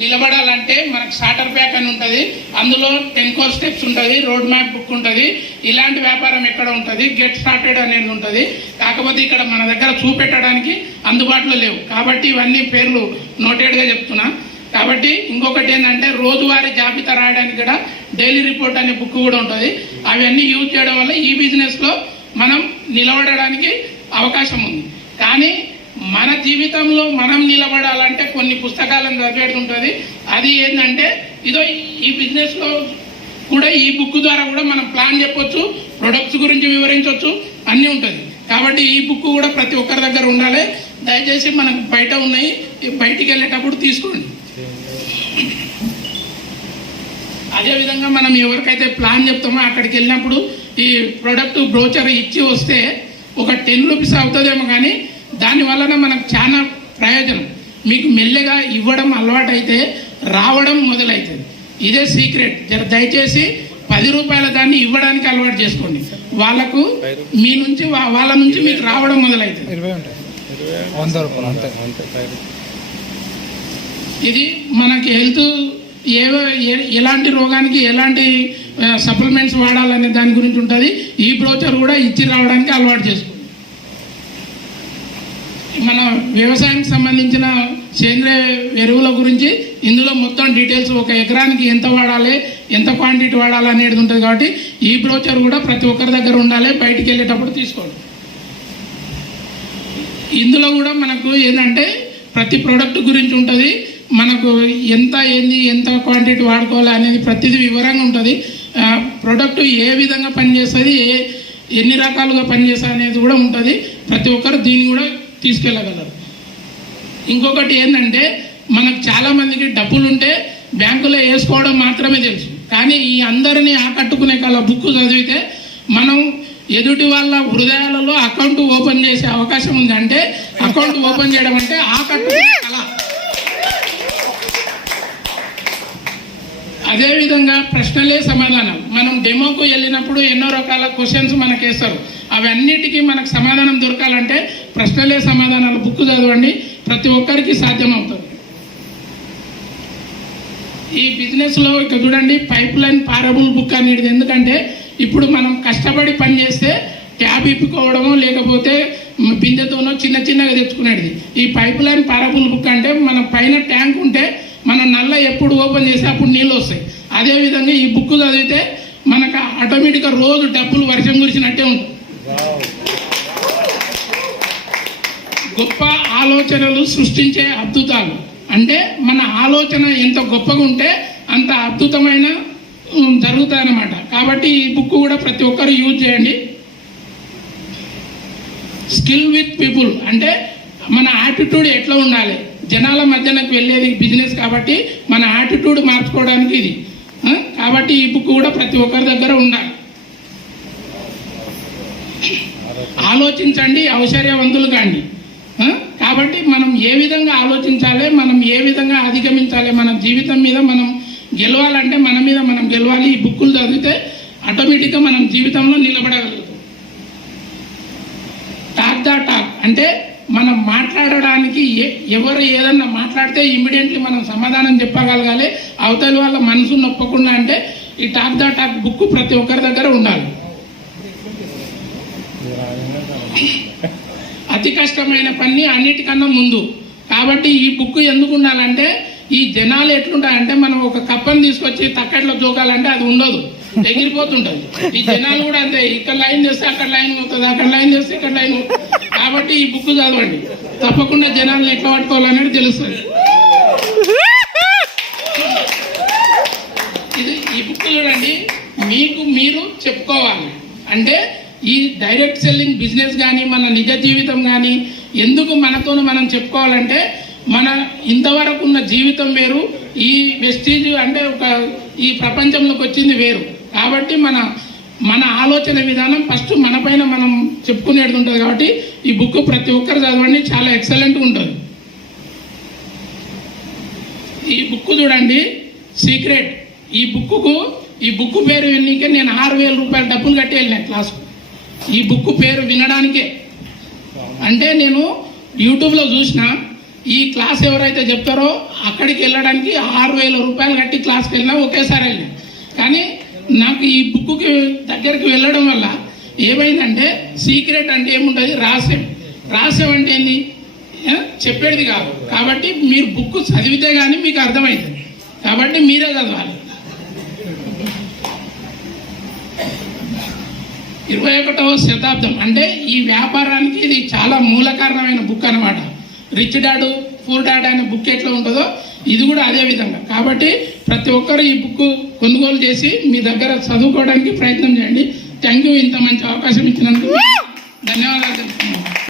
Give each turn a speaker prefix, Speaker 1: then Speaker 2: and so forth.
Speaker 1: నిలబడాలంటే మనకు starter pack అని ఉంటుంది అందులో టెన్ కోర్ స్టెప్స్ ఉంటుంది రోడ్ మ్యాప్ బుక్ ఉంటుంది ఇలాంటి వ్యాపారం ఎక్కడ ఉంటుంది గెట్ స్టార్టెడ్ అనేది ఉంటుంది. కాకపోతే ఇక్కడ మన దగ్గర చూపెట్టడానికి అందుబాటులో లేవు. కాబట్టి ఇవన్నీ పేర్లు నోటెడ్గా చెప్తున్నా. కాబట్టి ఇంకొకటి ఏంటంటే రోజువారీ జాబితా రాయడానికి కూడా డైలీ రిపోర్ట్ అనే బుక్ కూడా ఉంటుంది. అవన్నీ యూజ్ చేయడం వల్ల ఈ బిజినెస్లో మనం నిలబడడానికి అవకాశం ఉంది. కానీ మన జీవితంలో మనం నిలబడాలంటే కొన్ని పుస్తకాలను చదివేది ఉంటుంది అది ఏంటంటే ఇదో ఈ బిజినెస్లో కూడా ఈ బుక్ ద్వారా కూడా మనం ప్లాన్ చెప్పొచ్చు ప్రొడక్ట్స్ గురించి వివరించవచ్చు అన్నీ ఉంటుంది. కాబట్టి ఈ బుక్ కూడా ప్రతి ఒక్కరి దగ్గర ఉండాలి. దయచేసి మనకు బయట ఉన్నాయి బయటికి వెళ్ళేటప్పుడు తీసుకోండి. అదేవిధంగా మనం ఎవరికైతే ప్లాన్ చెప్తామో అక్కడికి వెళ్ళినప్పుడు ఈ ప్రొడక్ట్ బ్రోచర్ ఇచ్చి వస్తే ఒక టెన్ రూపీస్ అవుతుందేమో కానీ దాని వలన మనకు చాలా ప్రయోజనం. మీకు మెల్లగా ఇవ్వడం అలవాటైతే రావడం మొదలవుతుంది ఇదే సీక్రెట్. దయచేసి పది రూపాయల దాన్ని ఇవ్వడానికి అలవాటు చేసుకోండి. వాళ్ళకు మీ నుంచి వా- వాళ్ళ నుంచి మీకు రావడం మొదలవుతుంది ఇది మనకి హెల్త్ ఏ- ఎలాంటి రోగానికి ఎలాంటి సప్లిమెంట్స్ వాడాలనే దాని గురించి ఉంటుంది. ఈ బ్రోచర్ కూడా ఇచ్చి రావడానికి అలవాటు చేసుకోండి. మన వ్యవసాయానికి సంబంధించిన సేంద్రియ ఎరువుల గురించి ఇందులో మొత్తం డీటెయిల్స్ ఒక ఎకరానికి ఎంత వాడాలి ఎంత క్వాంటిటీ వాడాలి అనేది ఉంటుంది కాబట్టి ఈ బ్రోచర్ కూడా ప్రతి ఒక్కరి దగ్గర ఉండాలి బయటికి వెళ్ళేటప్పుడు తీసుకోండి. ఇందులో కూడా మనకు ఏంటంటే ప్రతి ప్రోడక్ట్ గురించి ఉంటుంది మనకు ఎంత ఏంది ఎంత క్వాంటిటీ వాడుకోవాలి అనేది ప్రతిదీ వివరంగా ఉంటుంది. ప్రోడక్ట్ ఏ విధంగా పనిచేస్తుంది ఏ ఎన్ని రకాలుగా పనిచేస్తుంది అనేది కూడా ఉంటుంది. ప్రతి ఒక్కరు దీన్ని కూడా తీసుకెళ్ళగలరు. ఇంకొకటి ఏంటంటే మనకు చాలామందికి డబ్బులుంటే డబ్బులు ఉంటే బ్యాంకులో వేసుకోవడం మాత్రమే తెలుసు. కానీ ఈ అందరినీ ఆకట్టుకునే కల బుక్ చదివితే మనం ఎదుటి వాళ్ళ హృదయాలలో అకౌంట్ ఓపెన్ చేసే అవకాశం ఉంది. అంటే అకౌంట్ ఓపెన్ చేయడం అంటే ఆకట్టుకునే కళ. అదేవిధంగా ప్రశ్నలే సమాధానం. మనం డెమోకు వెళ్ళినప్పుడు ఎన్నో రకాల క్వశ్చన్స్ మనకేస్తారు. అవన్నిటికీ మనకు సమాధానం దొరకాలంటే ప్రశ్నలే సమాధానాలు బుక్ చదవండి. ప్రతి ఒక్కరికి సాధ్యమవుతుంది. ఈ బిజినెస్లో ఇక్కడ ఇక చూడండి పైప్ లైన్ పారబుల్ బుక్ అనేది ఎందుకంటే ఇప్పుడు మనం కష్టపడి పని చేస్తే ట్యాబ్ ఇప్పుకోవడమో లేకపోతే బిందెతోనో చిన్న చిన్నగా తెచ్చుకునేది. ఈ పైప్ లైన్ పారబుల్ బుక్ అంటే మన పైన ట్యాంక్ ఉంటే మన నల్ల ఎప్పుడు ఓపెన్ చేస్తే అప్పుడు నీళ్ళు వస్తాయి. అదేవిధంగా ఈ బుక్ చదివితే మనకు ఆటోమేటిక్గా రోజు డబ్బులు వర్షం కురిసినట్టే ఉంటుంది. గొప్ప ఆలోచనలు సృష్టించే అద్భుతాలు. అంటే మన ఆలోచన ఎంత గొప్పగా ఉంటే అంత అద్భుతమైన జరుగుతాయి అన్నమాట కాబట్టి ఈ బుక్ కూడా ప్రతి ఒక్కరు యూజ్ చేయండి. స్కిల్ విత్ పీపుల్ అంటే మన యాటిట్యూడ్ ఎట్లా ఉండాలి? జనాల మధ్యనకు వెళ్ళేది బిజినెస్ కాబట్టి మన యాటిట్యూడ్ మార్చుకోవడానికి ఇది. కాబట్టి ఈ బుక్ కూడా ప్రతి ఒక్కరి దగ్గర ఉండాలి. ఆలోచించండి ఔశ్వర్యవంతులు కాండి. కాబట్టి మనం ఏ విధంగా ఆలోచించాలి మనం ఏ విధంగా అధిగమించాలి మన జీవితం మీద మనం గెలవాలంటే మన మీద మనం గెలవాలి. ఈ బుక్కులు చదివితే ఆటోమేటిక్గా మనం జీవితంలో నిలబడగలుగుతాం. Talk the talk. అంటే మనం మాట్లాడడానికి ఎవరు ఏదన్నా మాట్లాడితే ఇమీడియట్లీ మనం సమాధానం చెప్పగలగాలి. అవతలి వాళ్ళ మనసు నొప్పకుండా అంటే ఈ టాక్ ద టాక్ బుక్ ప్రతి ఒక్కరి దగ్గర ఉండాలి. అతి కష్టమైన పని అన్నిటికన్నా ముందు. కాబట్టి ఈ బుక్ ఎందుకు ఉండాలంటే ఈ జనాలు ఎట్లుంటాయంటే మనం ఒక కప్పని తీసుకొచ్చి తక్కట్లో జోకాలంటే అది ఉండదు. ఎగిరిపోతుంటది. ఈ జనాలు కూడా అంతే. ఇక్కడ లైన్ చేస్తే అక్కడ లైన్ అవుతుంది అక్కడ లైన్ చేస్తే ఇక్కడ లైన్ అవుతుంది కాబట్టి ఈ బుక్ చదవండి. తప్పకుండా జనాలను ఎట్లా పట్టుకోవాలనేది తెలుస్తుంది. ఇది ఈ బుక్ చూడండి. మీకు మీరు చెప్పుకోవాలి. అంటే ఈ డైరెక్ట్ సెల్లింగ్ బిజినెస్ కానీ మన నిజ జీవితం కానీ ఎందుకు మనతోనే మనం చెప్పుకోవాలంటే మన ఇంతవరకు ఉన్న జీవితం వేరు ఈ వెస్టీజ్ అంటే ఒక ఈ ప్రపంచంలోకి వచ్చింది వేరు. కాబట్టి మన మన ఆలోచన విధానం ఫస్ట్ మన పైన మనం చెప్పుకునేది ఉంటుంది కాబట్టి ఈ బుక్ ప్రతి ఒక్కరు చదవండి చాలా ఎక్సలెంట్గా ఉంటుంది. ఈ బుక్ చూడండి సీక్రెట్. ఈ బుక్కు ఈ బుక్ పేరు విన్నీకే నేను ఆరు వేల రూపాయల డబ్బులు కట్టి వెళ్ళిన క్లాస్కు. ఈ బుక్ పేరు వినడానికే. అంటే నేను యూట్యూబ్లో చూసిన ఈ క్లాస్ ఎవరైతే చెప్తారో అక్కడికి వెళ్ళడానికి ఆరు వేల రూపాయలు కట్టి క్లాస్కి వెళ్ళినా ఒకేసారి వెళ్ళినా కానీ నాకు ఈ బుక్కి దగ్గరికి వెళ్ళడం వల్ల ఏమైందంటే సీక్రెట్ అంటే ఏముంటుంది? రహస్యం. రహస్యం అంటే ఏంది? చెప్పేది కాదు. కాబట్టి మీరు బుక్ చదివితే కానీ మీకు అర్థమవుతుంది కాబట్టి మీరే చదవాలి. ఇరవై ఒకటవ శతాబ్దం. అంటే ఈ వ్యాపారానికి ఇది చాలా మూల కారణమైన బుక్ అనమాట రిచ్ డాడ్ పూర్ డాడ్ అనే బుక్ ఎట్లా ఉంటుందో ఇది కూడా అదే విధంగా. కాబట్టి ప్రతి ఒక్కరు ఈ బుక్ కొనుగోలు చేసి మీ దగ్గర చదువుకోవడానికి ప్రయత్నం చేయండి. థ్యాంక్ యూ ఇంత మంచి అవకాశం ఇచ్చినందుకు. ధన్యవాదాలు తెలుపుతున్నాను